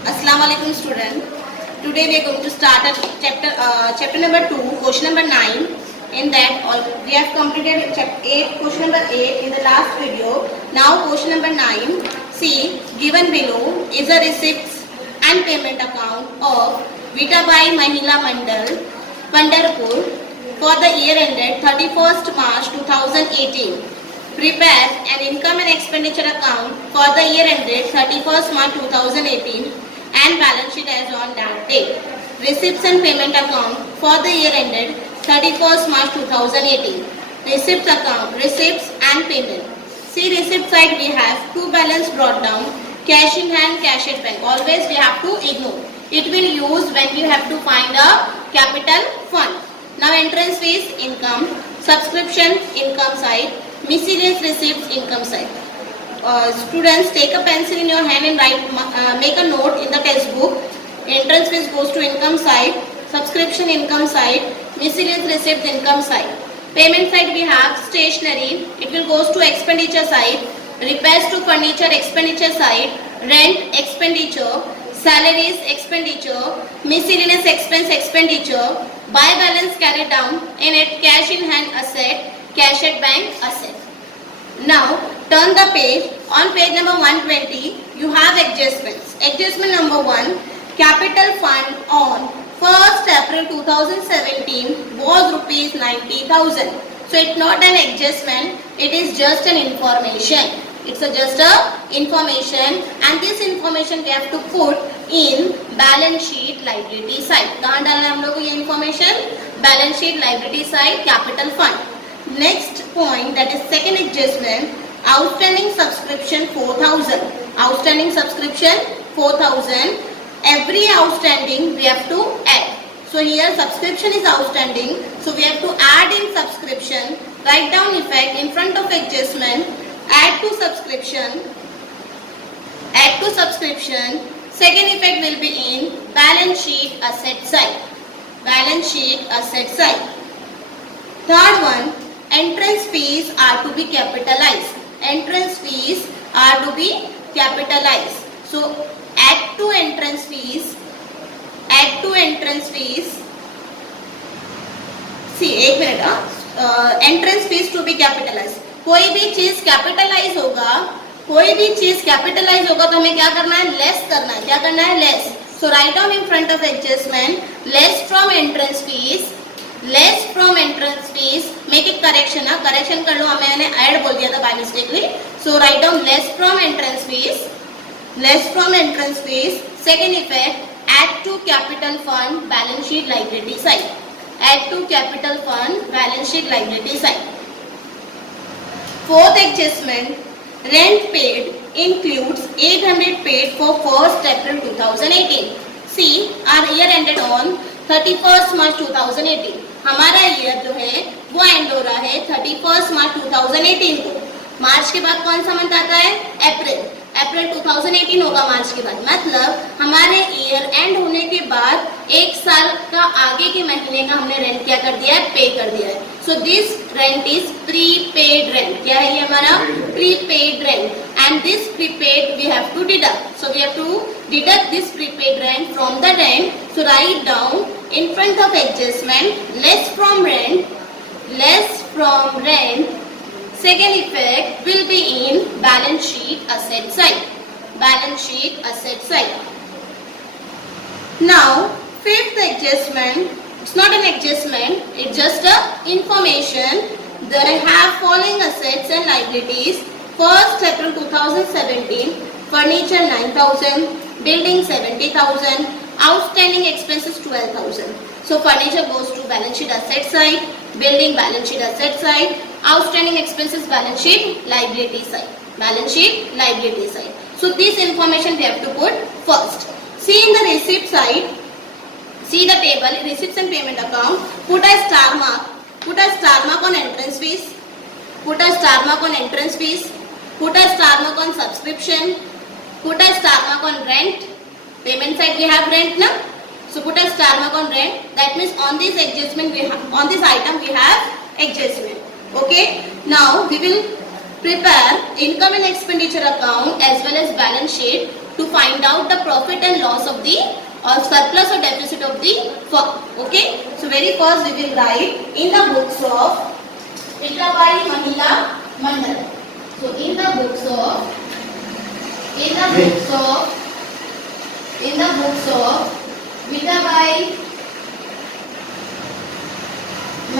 Assalamu alaikum student. Today we are going to start at chapter number 2, question number 9. In that we have completed chapter 8, question number 8 in the last video. Now question number 9. See, given below is a receipts and payment account of Vitabai Mahila Mandal, Pandarpur for the year ended 31st March 2018. Prepare an income and expenditure account for the year ended 31st March 2018 and balance sheet as on that date. Receipts and payment account for the year ended 31st March 2018. Receipts account, receipts and payment. See, receipt side we have two balance brought down, cash in hand, cash at bank. Always we have to ignore. It will use when you have to find a capital fund. Now entrance fees, income, subscription, income side, miscellaneous receipts, income side. Students, take a pencil in your hand and write, make a note in the textbook. Entrance fees goes to income side, subscription income side, miscellaneous receipts income side. Payment side we have stationery, it will goes to expenditure side, repairs to furniture expenditure side, rent expenditure, salaries expenditure, miscellaneous expense expenditure, buy balance carried down, in it cash in hand asset, cash at bank asset. Now turn the page. On page number 120 you have adjustments. Adjustment number 1, capital fund on 1st April 2017 was rupees 90,000. So it's not an adjustment, it is just an information. It's just a information, and this information we have to put in balance sheet liability side. कहाँ डालना है हम लोग को ये information? Balance sheet liability side, capital fund. Next point, that is second adjustment, outstanding subscription 4,000. Outstanding subscription 4,000. Every outstanding we have to add. So here subscription is outstanding, so we have to add in subscription. Write down effect in front of adjustment. Add to subscription. Add to subscription. Second effect will be in balance sheet asset side. Balance sheet asset side. Third one, entrance fees are to be capitalized. Entrance fees are to be capitalized. So add to entrance fees. Add to entrance fees. See, एक minute. Entrance fees to be capitalized. कोई भी चीज capitalise होगा, कोई भी चीज capitalise होगा तो हमें क्या करना है? लेस करना है. क्या करना है? Less. So write down in front of adjustment, less from entrance fee. Less from entrance fee. Make it correction. Correction कर लो, मैंने ऐड बोल दिया था by mistakenly. So write down less from entrance fee. Less from entrance fee. Second effect, add to capital fund balance sheet liability side. Add to capital fund balance sheet liability side. Fourth adjustment, rent paid includes 800 paid for 1st April 2018. See, our year ended on 31st March 2018. हमारा year जो है वो end हो रहा है 31st March 2018 को. मार्च के बाद कौन सा मंथ आता है? अप्रैल. अप्रैल 2018 होगा मार्च के बाद. मतलब हमारे ईयर एंड होने के बाद एक साल का आगे के महीने का हमने रेंट क्या कर दिया है? पे कर दिया है. So this rent is prepaid rent. क्या है ये हमारा? Prepaid rent. And this prepaid we have to deduct. So we have to deduct this prepaid rent from the rent. So write down in front of adjustment, less from rent. Less from rent. Second effect will be in balance sheet asset side. Balance sheet asset side. Now, fifth adjustment. It's not an adjustment. It's just a information. They have following assets and liabilities. 1st April 2017. Furniture 9,000. Building 70,000. Outstanding expenses 12,000. So furniture goes to balance sheet asset side. Building balance sheet asset side. Outstanding expenses balance sheet liability side. Balance sheet liability side. So this information we have to put first. See in the receipt side. See the table, receipts and payment account. Put a star mark. Put a star mark on entrance fees. Put a star mark on entrance fees. Put a star mark on subscription. Put a star mark on rent. Payment side we have rent now. So put a star mark on rent. That means on this adjustment we have, on this item we have adjustment. Okay. Now we will prepare income and expenditure account as well as balance sheet to find out the profit and loss of the or surplus or deficit of the firm. Okay, so very first we will write in the books of Mitabai Mahila Mandal. So in the books of Mitabai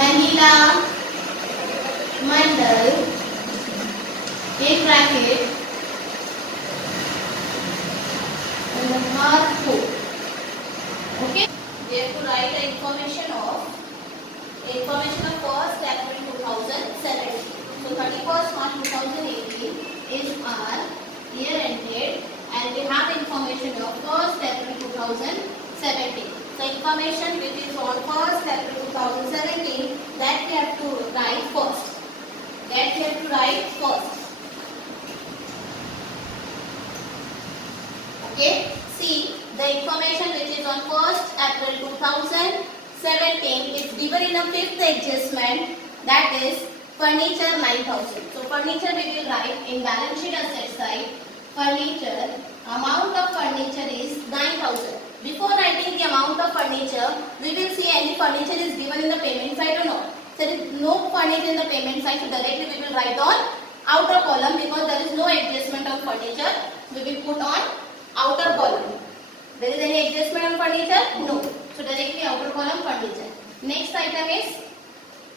Mahila Mandal in bracket Nagpur. Okay, we have to write the information of 1st April 2017. So 31st March 2018 is our year ended, and we have information of 1st April 2017. So information which is on 1st April 2017, that we have to write first. Okay, see the information which is on 1st April 2017 is given in a fifth adjustment, that is furniture 9,000. So furniture we will write in balance sheet asset side. Furniture, amount of furniture is 9,000. Before writing the amount of furniture, we will see any furniture is given in the payment side or not. There is no furniture in the payment side, so directly we will write on outer column, because there is no adjustment of furniture. We will put on outer column. There is any adjustment on furniture? No. So directly outer column furniture. Next item is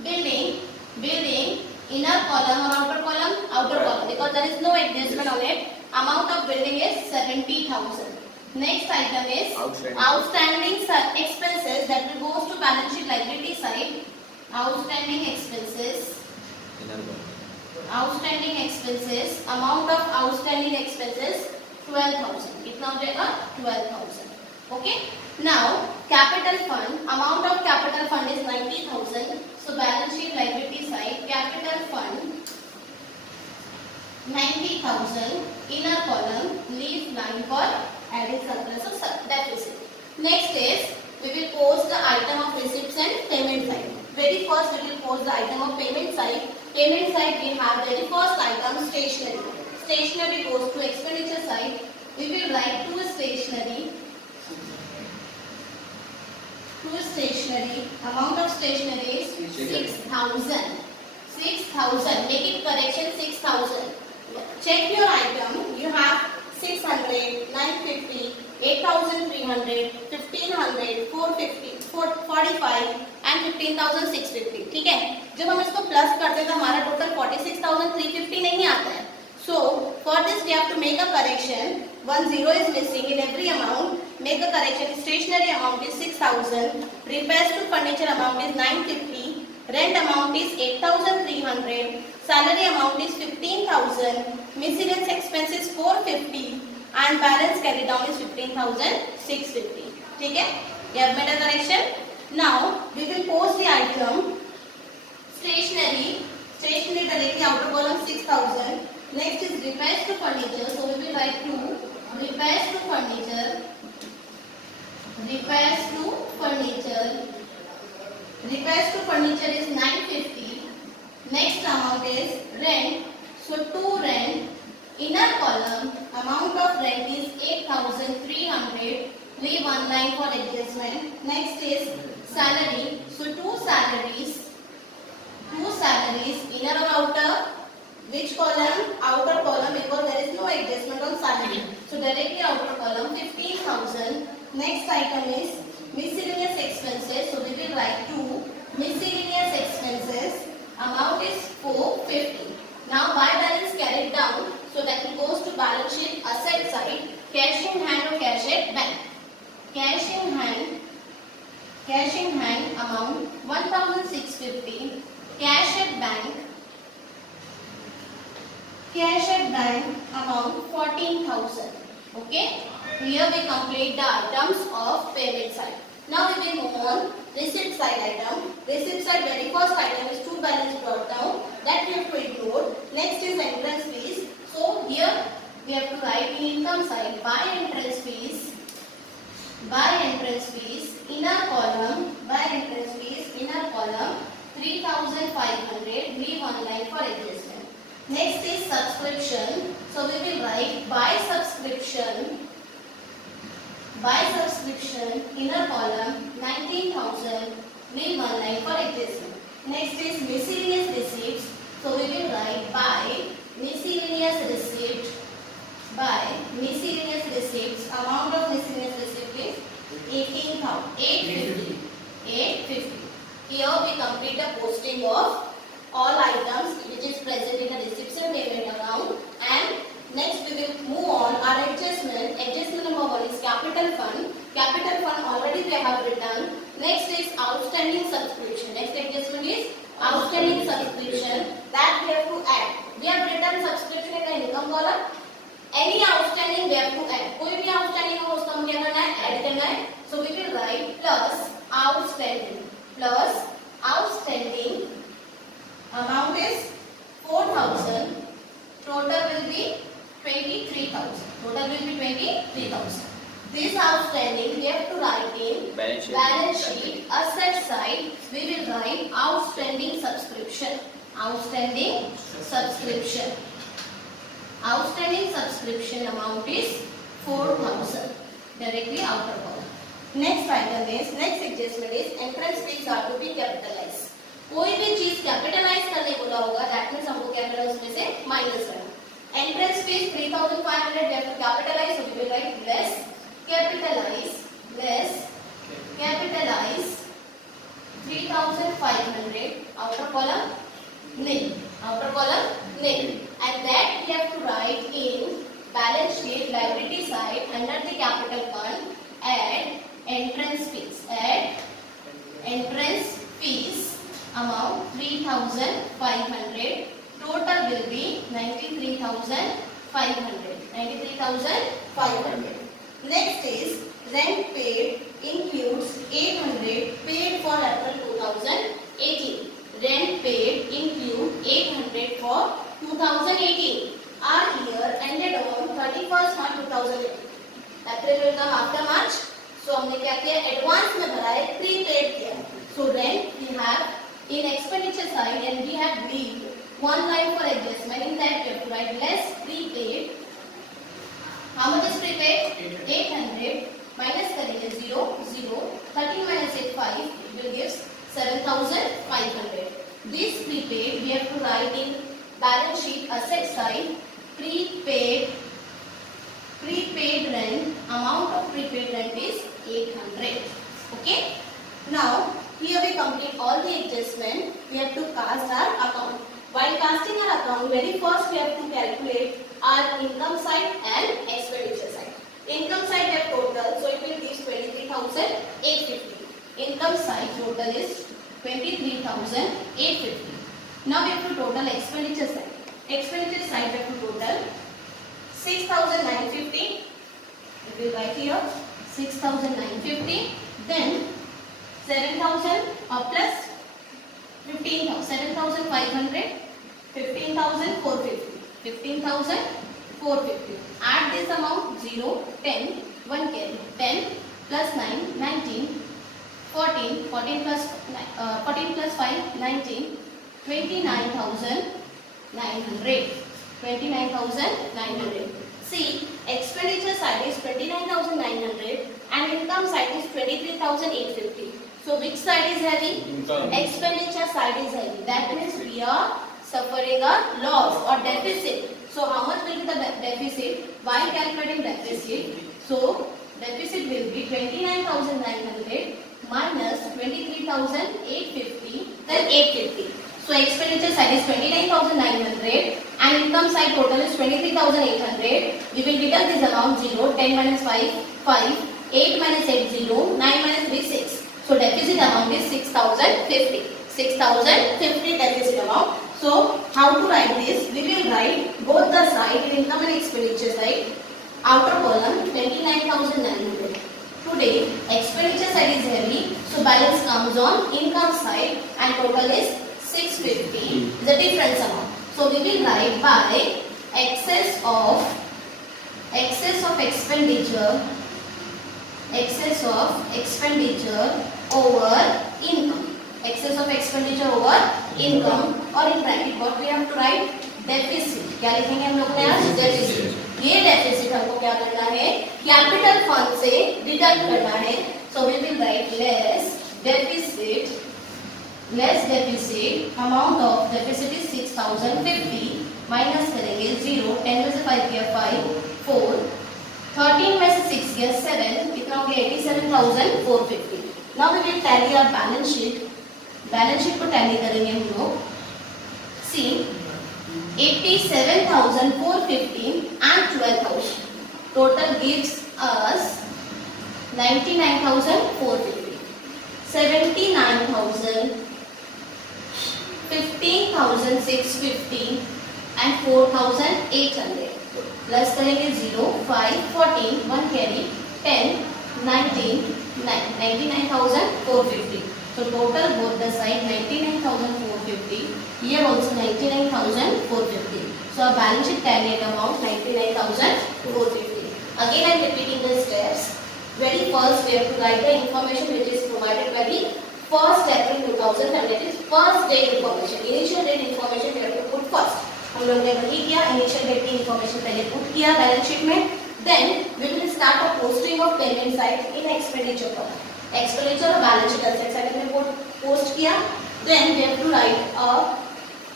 building. Inner column or outer column? Outer column, because there is no adjustment on it. Amount of building is 70,000. Next item is outstanding expenses, that will go to balance sheet liability side. Outstanding expenses. Amount of outstanding expenses 12,000. Kitna ho jayega? 12,000. Okay. Now capital fund. Amount of capital fund is 90,000. So balance sheet liability side, capital fund 90,000. Inner column, leave line for added surplus or deficit. Next is we will post the item of receipts and payment side. Very first we will post the item of payment side. Payment side we have very first item stationery. Stationery goes to expenditure side. We will write to stationery. Amount of stationery is 6,000. Make it correction 6,000. Check your item. You have 600, 950, 8,300, 1,500, 450, 45 and 15,650. ठीक है? जब हम इसको plus करते हैं तो हमारा total 46,350 नहीं आता है. So for this we have to make a correction. 1 0 is missing in every amount. Make a correction. Stationery amount is 6,000. Repairs to furniture amount is 950. Rent amount is 8,300. Salary amount is 15,000. Miscellaneous expenses 450. And balance carry down is 15,650. ठीक है? You have made a correction. Now we will post the item stationery directly outer column 6,000. Next is repairs to furniture. So we will write to repairs to furniture. Repairs to furniture is 950. Next amount is rent. So to rent, inner column, amount of rent is 8,300. Leave one line for adjustment. Next is salary. So two salaries, inner or outer. Which column? Outer column, because there is no adjustment on salary. So directly outer column 15,000. Next item is miscellaneous expenses. So we will write to miscellaneous expenses. Amount is 450. Now by balance carried down. So that it goes to balance sheet asset side. Cash in hand or cash at bank. Cash in hand amount 1,650. Cash at bank amount 14,000. Okay. Here we complete the items of payment side. Now we will move on receipt side item. Receipt side very first item is to balance brought down. That we have to ignore. Next is entrance fees. So here we have to write in income side by entrance fees. Inner column 3,500. Leave one line for adjustment. Next is subscription. So we will write by subscription by subscription, inner column 19,000, leave 1 line for adjustment. Next is miscellaneous receipts. So we will write by miscellaneous receipt, amount of miscellaneous receipt is 18,850. 850. Here we complete the posting of all items which is present in the receipts and payment account, and next we will move on our adjustment. Adjustment number 1 is capital fund. Capital fund already we have written. Next is outstanding subscription. Next adjustment is outstanding subscription that we have to add. We have written subscription in the income column. Any outstanding we have to add. कोई भी outstanding हो उसका हम क्या करना है? Add करना है. So we will write plus outstanding amount is 4,000. Total will be 23,000. This outstanding we have to write in balance sheet. Asset side we will write outstanding subscription. Outstanding subscription amount is 4,000. Directly outer column. Next item is, next adjustment is entrance fees are to be capitalized. कोई भी चीज capitalise करने बोला होगा, that means हमको क्या करना है उसमें से माइनस करना. Entrance fees 3,500 we have to capitalize, so we will write less capitalize 3,500 outer column nil, and that we have to write in balance sheet liability side under the capital fund. Add entrance fees amount 3,500. Total will be 93,500. Next is rent paid includes 800 paid for April 2018. Rent paid include 800 for 2018. Our year ended on 31st March 2018. April will come after March. So हमने क्या किया? Advance में भरा है, prepaid किया. So rent we have in expenditure side and we have leave one line for adjustment. In that we have to write less prepaid. How much is prepaid? 800 minus करेंगे 0. 13 minus 8 5. It will give 7,500. This prepaid we have to write in balance sheet asset side. Prepaid rent, amount of prepaid rent is 800. Okay. Now here we complete all the adjustment. We have to cast our account. While casting our account, very first we have to calculate our income side and expenditure side. Income side we have total, so it will give 23,850. Income side total is 23,850. Now we have to total expenditure side. Expenditure side we have to total 6,950. It will write here 6,950. Then 7,000 plus 15,000, 7,500, 15,450, 15,450. Add this amount 0, 10, 1 carry, 10 plus 9, 19, 14, 14 plus 5, 19, 29,900. 29,900. See, expenditure side is 29,900 and income side is 23,850. So which side is heavy? Income. Expenditure side is heavy. That means we are suffering a loss or deficit. So how much will be the deficit? While calculating deficit, so deficit will be 29,900 minus 23,850, then 850. So expenditure side is 29,900 and income side total is 23,800. We will deduct this amount 0, 10 minus 5, 5, 8 minus 8, 0, 9 minus 3, 6. So deficit amount is 6,050. 6,050 deficit amount. So how to write this? We will write both the side, income and expenditure side. Outer column 29,900. Today expenditure side is heavy, so balance comes on income side and total is 650 is the difference amount. So we will write by excess of expenditure over income. Excess of expenditure over income, or in bracket what we have to write? Deficit. क्या लिखेंगे हम लोग ने आज? Deficit. ये deficit हमको क्या करना है? कैपिटल फंड से डिडक्ट करना है. So we will write less deficit amount of deficit is 6050 minus करेंगे 0. 10 में से 5 गया 5 4 13 में से 6 गया 7 कितना हो गया 87,450. Now we will tally our balance sheet. Balance sheet को टैली करेंगे हम लोग. See 87,450 and 12,000 total gives us 99,450. 79,000 15,650 and 4,800 plus करेंगे 0 5 14 1 carry 10 19 99,450. So total both the side 99,450. Here also 99,450. So our balance sheet tally amount 99,450. Again I am repeating the steps. Very first we have to write the information which is provided by the 1st April 2000 that is first date information. Initial date information we have to put first. हम लोग ने वही किया. Initial date की information पहले put किया balance sheet में. Then we will start a posting of payment side in expenditure column. Expenditure और बैलेंस शीट एसेट साइड में पोस्ट किया. Then we have to write a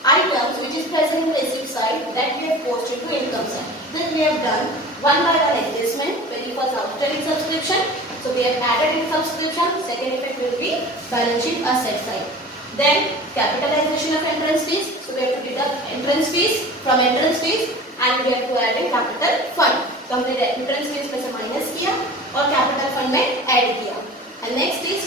items which is present in receipt side that we have posted to income side. Then we have done one by one adjustment. Very first after in subscription, so we have added in subscription. Second effect will be balance sheet asset side. Then capitalization of entrance fees, so we have to deduct entrance fees from entrance fees and we have to add in capital fund. तो हमने entrance fees में से minus किया और capital fund में add किया. And next is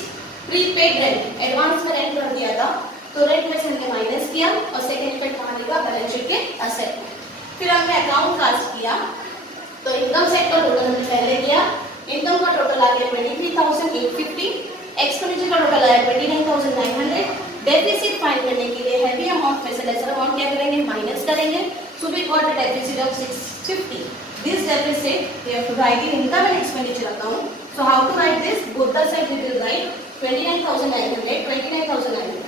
prepaid rent. Advance में rent कर दिया था तो रेंट में से हमने माइनस किया और सेकेंड इफेक्ट कहाँ लिखा बैलेंस शीट के असेट में. फिर हमने अकाउंट कास्ट किया तो इनकम साइड का टोटल हमने पहले किया. इनकम का टोटल आ गया 23,850. एक्सपेंडिचर का टोटल आया 29,900. डेफिसिट फाइंड करने के लिए हैवी अमाउंट में से लेसर अमाउंट क्या करेंगे माइनस करेंगे. So we got the deficit of 650. This deficit we have to write in income and expenditure account. So how to write this both the side we will write 29,900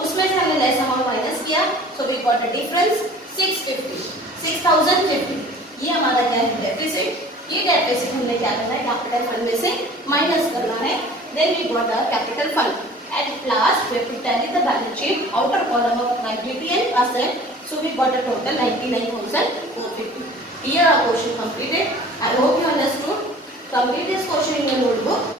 उसमें से हमने less amount minus किया. So we got the difference 6,050. ये हमारा क्या है deficit. ये deficit हमने क्या करना है कैपिटल फंड में से माइनस करना है. Then we got the capital fund. At last we have to tally the balance sheet outer column of liability and asset. So we got a total 99,450. Here our question completed. I hope you understood. Complete this question in your notebook.